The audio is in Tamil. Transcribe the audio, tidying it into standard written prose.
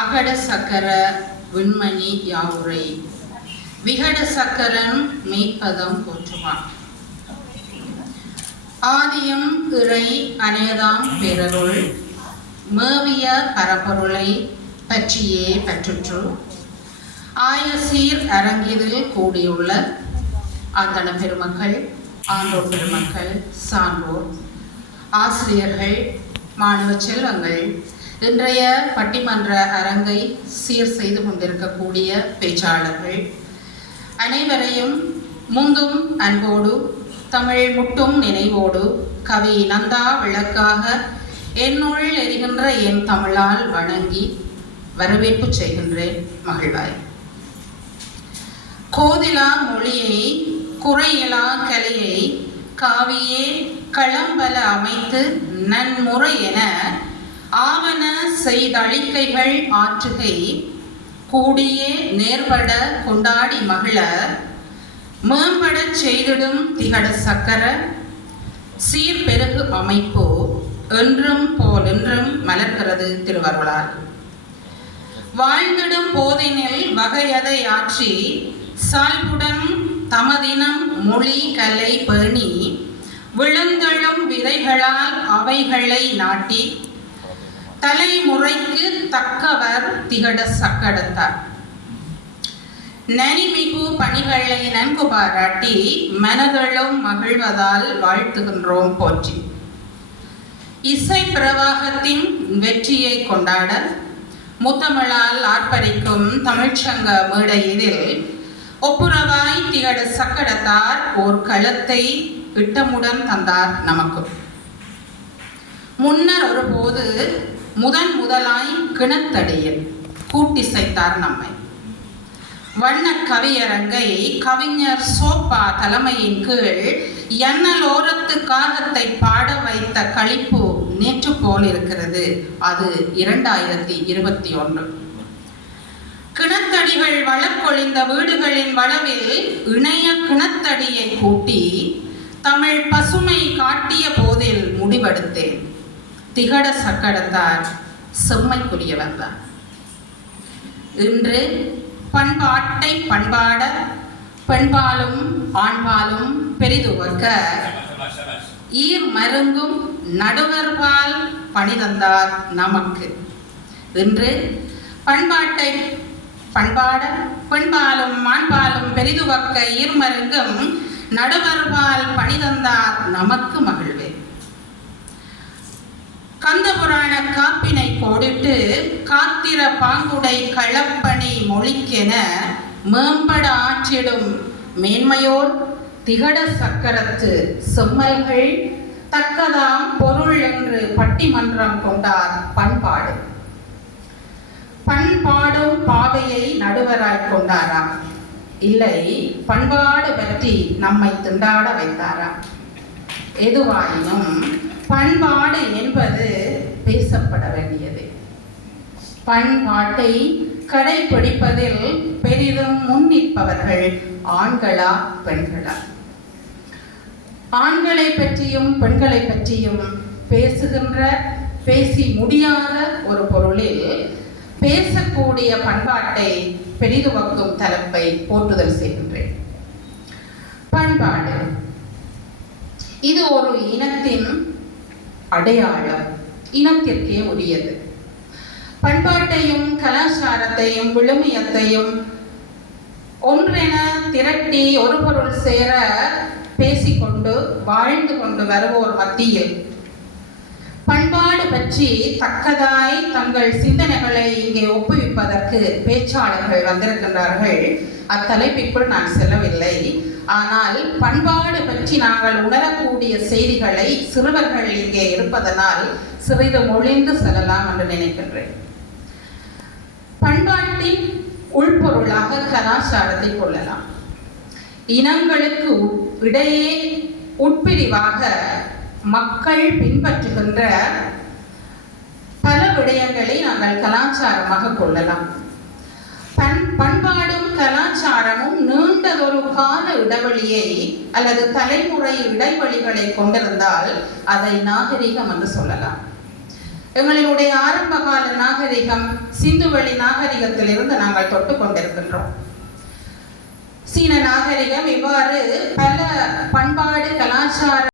அகட சக்கர விண்மணி யாவுரை விகட சக்கரன் மெய்ப்பதம் போற்றுவான். ஆதியம் இறை அநேதாம் பேரருள் மேவிய பரப்பொருளை பற்றியே பற்றுற்று ஆயசீர் அரங்கிதில் கூடியுள்ள ஆந்தன பெருமக்கள், ஆண்டோர் பெருமக்கள், சான்றோர், ஆசிரியர்கள், மாணவ செல்வங்கள், இன்றைய பட்டிமன்ற அரங்கை சீர் செய்து கொண்டிருக்கக்கூடிய பேச்சாளர்கள் அனைவரையும் முந்தும் அன்போடு தமிழ் முட்டும் நினைவோடு கவி நந்தா விளக்காக என்னுள் எரிகின்ற என் தமிழால் வணங்கி வரவேற்பு செய்கின்றேன் மகிழ்வாய். கோதிலா மொழியை குறையிலா கலையை காவியே களம்பல அமைத்து நன்முறை என ஆவன செய்தழிக்கைகள் ஆற்றுகை கூடியே நேர்பட கொண்டாடி மகிழ மேம்படச் செய்திடும் திகட சக்கர சீர்பெருகு அமைப்பு என்றும் போலென்றும் மலர்கிறது திருவருளால். வாழ்ந்திடும் போதினில் வகையதை ஆற்றி சால்புடன் தமதினம் மொழி கலை பேணி விழுந்தெழும் விதைகளால் அவைகளை நாட்டி தலைமுறைக்கு தக்கவர் திகட சக்கடத்தார். நனிமிகு பணிகளை நன்கு பாராட்டி மனதளும் மகிழ்வதால் வாழ்த்துகின்றோம் போற்றி. இசை பிரவாகத்தின் வெற்றியை கொண்டாட முத்தமிழால் ஆர்ப்பரிக்கும் தமிழ்ச்சங்க மேடையிதில் ஒப்புரவாய் திகட சக்கடத்தார் ஓர் களத்தை இட்டமுடன் தந்தார் நமக்கு. முன்னர் ஒருபோது முதலாய் கிணத்தடியில் கூட்டிசைத்தார் நம்மை. வண்ண கவியரங்கை கவிஞர் சோப்பா தலைமையின் கீழ் எண்ணலோரத்து காகத்தை பாட வைத்த களிப்பு நேற்று போல் இருக்கிறது. அது 2021. கிணத்தடிகள் வளர்கொழிந்த வீடுகளின் வளவில் இணைய கிணத்தடியை கூட்டி தமிழ் பசுமை காட்டிய போதில் முடிவெடுத்தேன். திகட சக்கடத்தார் செம்மைக்குரியவர் தான். இன்று பண்பாட்டை பண்பாட பெண்பாலும் ஆண்பாலும் பெரிதுவக்க ஈர் மருங்கும் நடுவர்பால் பணிதந்தார் நமக்கு. இன்று பண்பாட்டை பண்பாட பெண்பாலும் ஆண்பாலும் பெரிதுவக்க ஈர் மருங்கும் நடுவர்பால் பணிதந்தார் நமக்கு மகிழ்வே. கந்த புராண காப்பினை கோடிட்டு காத்திர பாங்குடை களப்பணி மொழிக்கென மேம்பட ஆற்றிடும் மேன்மையோர் திகட சக்கரத்து செம்மல்கள் தக்கதாம் பொருள் என்று பட்டிமன்றம் கொண்டார் பண்பாடு. பண்பாடும் பாவையை நடுவராய் கொண்டாரா, இல்லை பண்பாடு பற்றி நம்மை திண்டாட வைத்தாரா? எதுவாயினும் பண்பாடு என்பது பேசப்பட வேண்டியது. பண்பாட்டை கடைபிடிப்பதில் பெரிதும் முன்னிற்பவர்கள் ஆண்களா பெண்களா? ஆண்களை பற்றியும் பெண்களை பற்றியும் பேசி முடியாத ஒரு பொருளில் பேசக்கூடிய பண்பாட்டை பெரிதுவக்கும் தலைப்பை போற்றுதல் செய்கின்றேன். பண்பாடு இது ஒரு இனத்தின் அடையாளம், இனத்திற்கே உரியது. பண்பாட்டையும் கலாச்சாரத்தையும் விழுமியத்தையும் ஒன்றென திரட்டி ஒரு பொருள் சேர பேசிக்கொண்டு வாழ்ந்து கொண்டு வருவோர் மத்தியில் பண்பாடு பற்றி தக்கதாய் தங்கள் சிந்தனைகளை இங்கே ஒப்புவிப்பதற்கு பேச்சாளர்கள் வந்திருக்கின்றார்கள். அத்தலைப்பிற்குள் நான் செல்லவில்லை. ஆனால் பண்பாடு பற்றி நாங்கள் உணரக்கூடிய செய்திகளை சிறுவர்கள் இங்கே இருப்பதனால் சிறிது மொழிந்து செல்லலாம் என்று நினைக்கின்றேன். பண்பாட்டின் உள்பொருளாக கலாச்சாரத்தை கொள்ளலாம். இனங்களுக்கு இடையே உட்பிரிவாக மக்கள் பின்பற்றுகின்ற பல விடயங்களை நாங்கள் கலாச்சாரமாக கொள்ளலாம். பண்பாடும் கலாச்சாரமும் நீண்டதொரு கால இடைவெளியை அல்லது தலைமுறை இடைவெளிகளை கொண்டிருந்தால் அதை நாகரிகம் என்று சொல்லலாம். எங்களினுடைய ஆரம்பகால நாகரிகம் சிந்துவெளி நாகரிகத்திலிருந்து நாங்கள் தொட்டு கொண்டிருக்கின்றோம். சீன நாகரிகம் இவ்வாறு பல பண்பாடு கலாச்சார